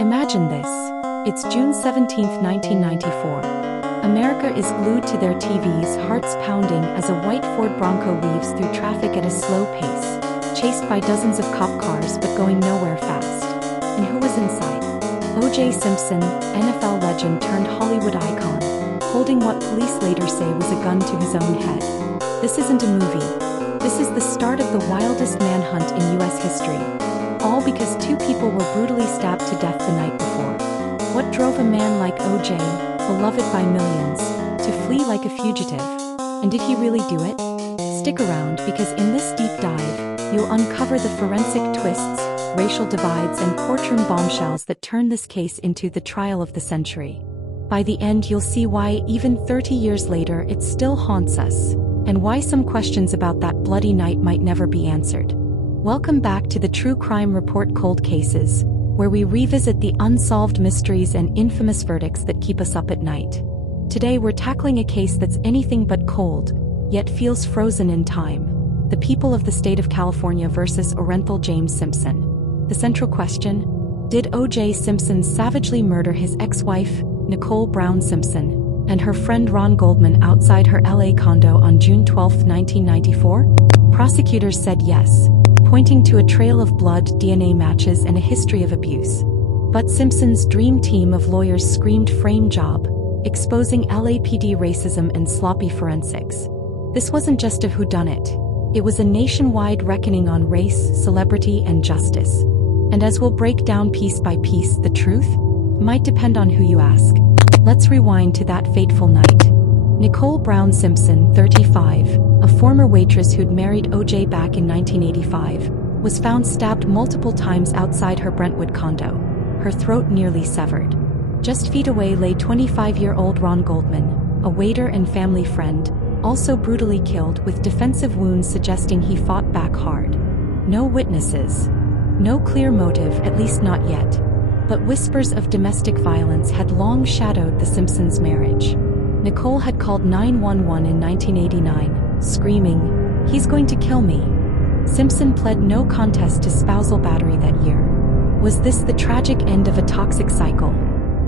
Imagine this. It's June 17, 1994. America is glued to their TVs, hearts pounding as a white Ford Bronco weaves through traffic at a slow pace, chased by dozens of cop cars but going nowhere fast. And who was inside? O.J. Simpson, NFL legend turned Hollywood icon, holding what police later say was a gun to his own head. This isn't a movie. This is the start of the wildest manhunt in U.S. history. All because two people were brutally stabbed to death the night before. What drove a man like O.J., beloved by millions, to flee like a fugitive? And did he really do it? Stick around because in this deep dive, you'll uncover the forensic twists, racial divides and courtroom bombshells that turn this case into the trial of the century. By the end, you'll see why, even 30 years later, it still haunts us, and why some questions about that bloody night might never be answered. Welcome back to the True Crime Report Cold Cases, where we revisit the unsolved mysteries and infamous verdicts that keep us up at night. Today we're tackling a case that's anything but cold, yet feels frozen in time. The people of the state of California versus Orenthal James Simpson. The central question: did O.J. Simpson savagely murder his ex-wife, Nicole Brown Simpson, and her friend Ron Goldman outside her LA condo on June 12, 1994? Prosecutors said yes, pointing to a trail of blood, DNA matches, and a history of abuse. But Simpson's dream team of lawyers screamed frame job, exposing LAPD racism and sloppy forensics. This wasn't just a whodunit. It was a nationwide reckoning on race, celebrity, and justice. And as we'll break down piece by piece, the truth might depend on who you ask. Let's rewind to that fateful night. Nicole Brown Simpson, 35, a former waitress who'd married O.J. back in 1985, was found stabbed multiple times outside her Brentwood condo, her throat nearly severed. Just feet away lay 25-year-old Ron Goldman, a waiter and family friend, also brutally killed with defensive wounds suggesting he fought back hard. No witnesses. No clear motive, at least not yet. But whispers of domestic violence had long shadowed the Simpsons' marriage. Nicole had called 911 in 1989, screaming, "He's going to kill me." Simpson pled no contest to spousal battery that year. Was this the tragic end of a toxic cycle?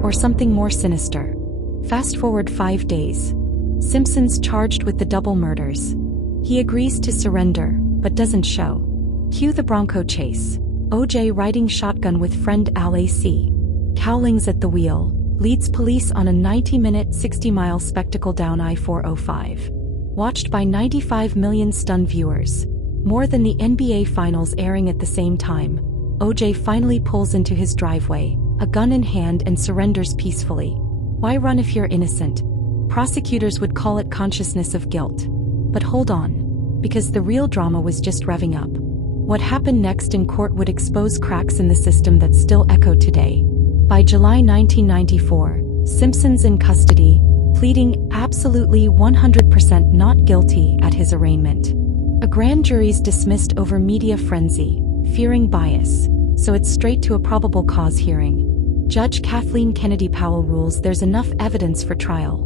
Or something more sinister? Fast forward 5 days. Simpson's charged with the double murders. He agrees to surrender, but doesn't show. Cue the Bronco chase. O.J. riding shotgun with friend Al A.C. Cowlings at the wheel, leads police on a 90-minute, 60-mile spectacle down I-405. Watched by 95 million stunned viewers. More than the NBA Finals airing at the same time, O.J. finally pulls into his driveway, a gun in hand, and surrenders peacefully. Why run if you're innocent? Prosecutors would call it consciousness of guilt. But hold on, because the real drama was just revving up. What happened next in court would expose cracks in the system that still echo today. By July 1994, Simpson's in custody, pleading absolutely 100% not guilty at his arraignment. A grand jury's dismissed over media frenzy, fearing bias, so it's straight to a probable cause hearing. Judge Kathleen Kennedy Powell rules there's enough evidence for trial.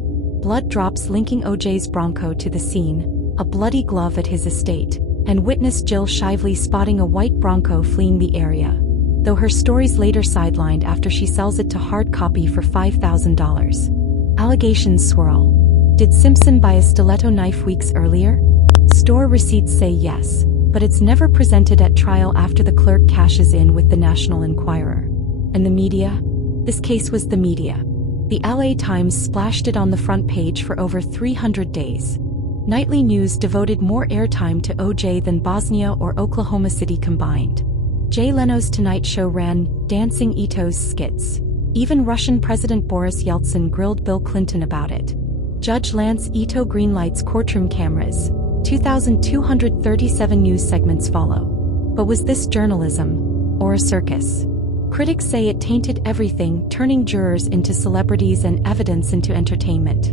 Blood drops linking O.J.'s Bronco to the scene, a bloody glove at his estate, and witness Jill Shively spotting a white Bronco fleeing the area, though her story's later sidelined after she sells it to hard copy for $5,000. Allegations swirl. Did Simpson buy a stiletto knife weeks earlier? Store receipts say yes, but it's never presented at trial after the clerk cashes in with the National Enquirer. And the media? This case was the media. The LA Times splashed it on the front page for over 300 days. Nightly news devoted more airtime to O.J. than Bosnia or Oklahoma City combined. Jay Leno's Tonight Show ran Dancing Ito's skits. Even Russian President Boris Yeltsin grilled Bill Clinton about it. Judge Lance Ito greenlights courtroom cameras. 2,237 news segments follow. But was this journalism? Or a circus? Critics say it tainted everything, turning jurors into celebrities and evidence into entertainment.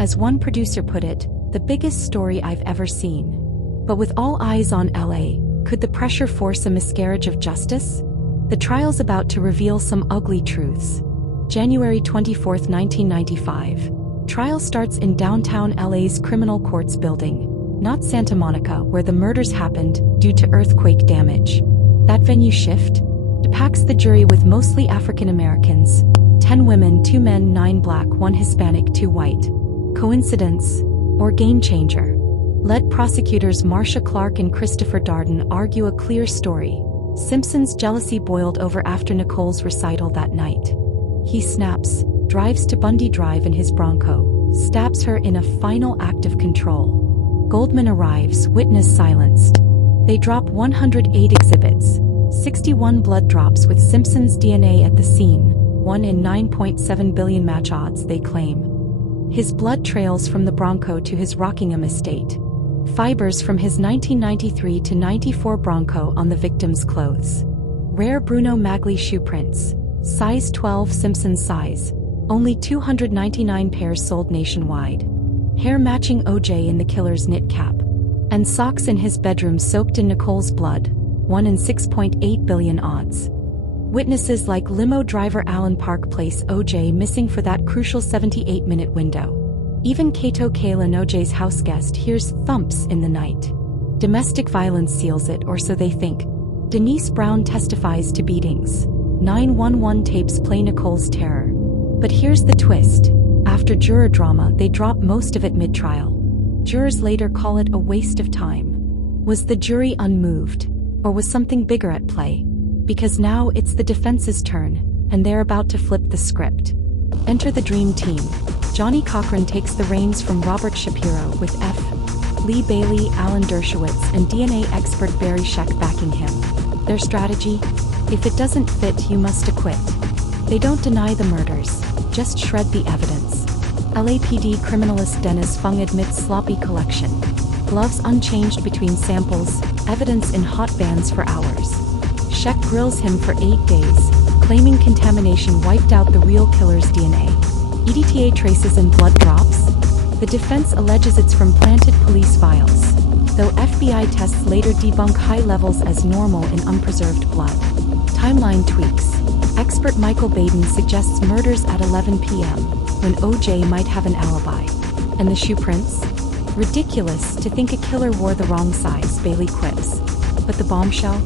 As one producer put it, the biggest story I've ever seen. But with all eyes on LA, could the pressure force a miscarriage of justice? The trial's about to reveal some ugly truths. January 24, 1995. Trial starts in downtown LA's Criminal Courts building, not Santa Monica where the murders happened due to earthquake damage. That venue shift? depicts the jury with mostly African Americans, 10 women, 2 men, 9 black, 1 Hispanic, 2 white. Coincidence or game changer? Let prosecutors Marsha Clark and Christopher Darden argue a clear story. Simpson's jealousy boiled over after Nicole's recital that night. He snaps, drives to Bundy Drive in his Bronco, stabs her in a final act of control. Goldman arrives, witness silenced. They drop 108 exhibits, 61 blood drops with Simpson's DNA at the scene, 1 in 9.7 billion match odds, they claim. His blood trails from the Bronco to his Rockingham estate. Fibers from his 1993 to 94 Bronco on the victim's clothes. Rare Bruno Magli shoe prints. Size 12 Simpson size. Only 299 pairs sold nationwide. Hair matching OJ in the killer's knit cap. And socks in his bedroom soaked in Nicole's blood. 1 in 6.8 billion odds. Witnesses like limo driver Alan Park place OJ missing for that crucial 78-minute window. Even Kato Kalin, OJ's house guest, hears thumps in the night. Domestic violence seals it, or so they think. Denise Brown testifies to beatings. 911 tapes play Nicole's terror. But here's the twist. After juror drama, they drop most of it mid-trial. Jurors later call it a waste of time. Was the jury unmoved? Or was something bigger at play? Because now it's the defense's turn, and they're about to flip the script. Enter the dream team. Johnny Cochran takes the reins from Robert Shapiro with F. Lee Bailey, Alan Dershowitz, and DNA expert Barry Scheck backing him. Their strategy? If it doesn't fit, you must acquit. They don't deny the murders, just shred the evidence. LAPD criminalist Dennis Fung admits sloppy collection. Gloves unchanged between samples, evidence in hot vans for hours. Scheck grills him for 8 days, claiming contamination wiped out the real killer's DNA. EDTA traces in blood drops? The defense alleges it's from planted police files, though FBI tests later debunk high levels as normal in unpreserved blood. Timeline tweaks. Expert Michael Baden suggests murders at 11 p.m., when OJ might have an alibi. And the shoe prints? Ridiculous to think a killer wore the wrong size, Bailey quips. But the bombshell?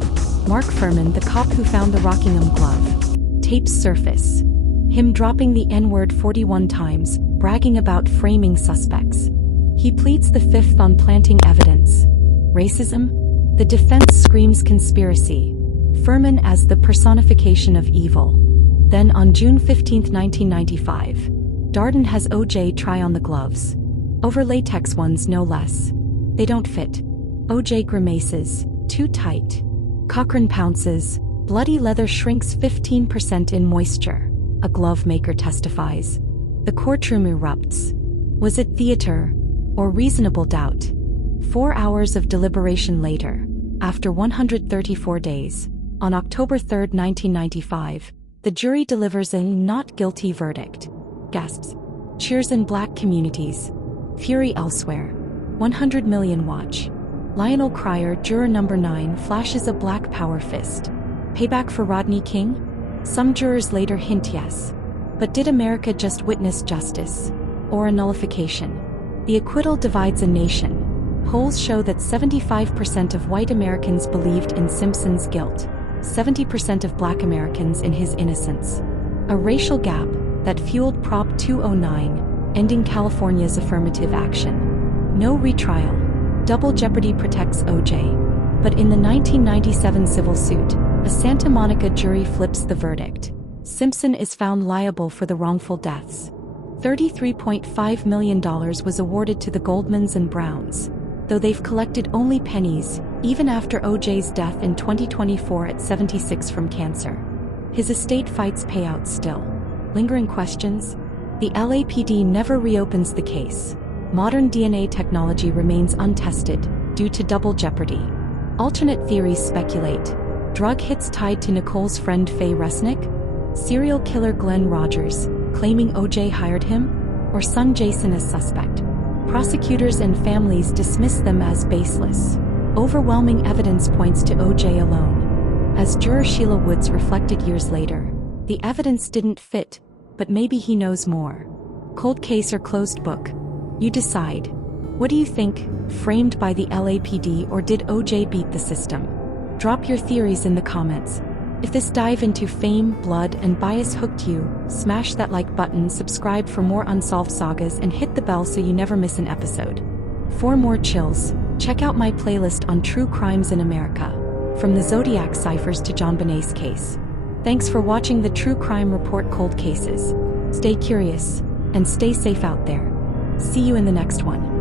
Mark Furman, the cop who found the Rockingham glove. Tapes surface. Him dropping the N-word 41 times, bragging about framing suspects. He pleads the fifth on planting evidence. Racism? The defense screams conspiracy. Furman as the personification of evil. Then on June 15, 1995, Darden has OJ try on the gloves. Over latex ones no less. They don't fit. OJ grimaces, too tight. Cochran pounces, bloody leather shrinks 15% in moisture. A glove maker testifies. The courtroom erupts. Was it theater or reasonable doubt? 4 hours of deliberation later, after 134 days, on October 3, 1995, the jury delivers a not guilty verdict. Gasps. Cheers in black communities. Fury elsewhere. 100 million watch. Lionel Cryer, juror number 9, flashes a black power fist. Payback for Rodney King? Some jurors later hint yes. But did America just witness justice? Or a nullification? The acquittal divides a nation. Polls show that 75% of white Americans believed in Simpson's guilt, 70% of black Americans in his innocence. A racial gap that fueled Prop 209, ending California's affirmative action. No retrial. Double jeopardy protects OJ. But in the 1997 civil suit, a Santa Monica jury flips the verdict. Simpson is found liable for the wrongful deaths. $33.5 million was awarded to the Goldmans and Browns, though they've collected only pennies, even after OJ's death in 2024 at 76 from cancer. His estate fights payouts still. Lingering questions? The LAPD never reopens the case. Modern DNA technology remains untested, due to double jeopardy. Alternate theories speculate. Drug hits tied to Nicole's friend Faye Resnick? Serial killer Glenn Rogers, claiming OJ hired him? Or son Jason as suspect? Prosecutors and families dismiss them as baseless. Overwhelming evidence points to OJ alone. As juror Sheila Woods reflected years later, the evidence didn't fit, but maybe he knows more. Cold case or closed book? You decide. What do you think, framed by the LAPD or did OJ beat the system? Drop your theories in the comments. If this dive into fame, blood, and bias hooked you, smash that like button, subscribe for more unsolved sagas, and hit the bell so you never miss an episode. For more chills, check out my playlist on true crimes in America, from the Zodiac ciphers to John Bonet's case. Thanks for watching the True Crime Report Cold Cases. Stay curious, and stay safe out there. See you in the next one.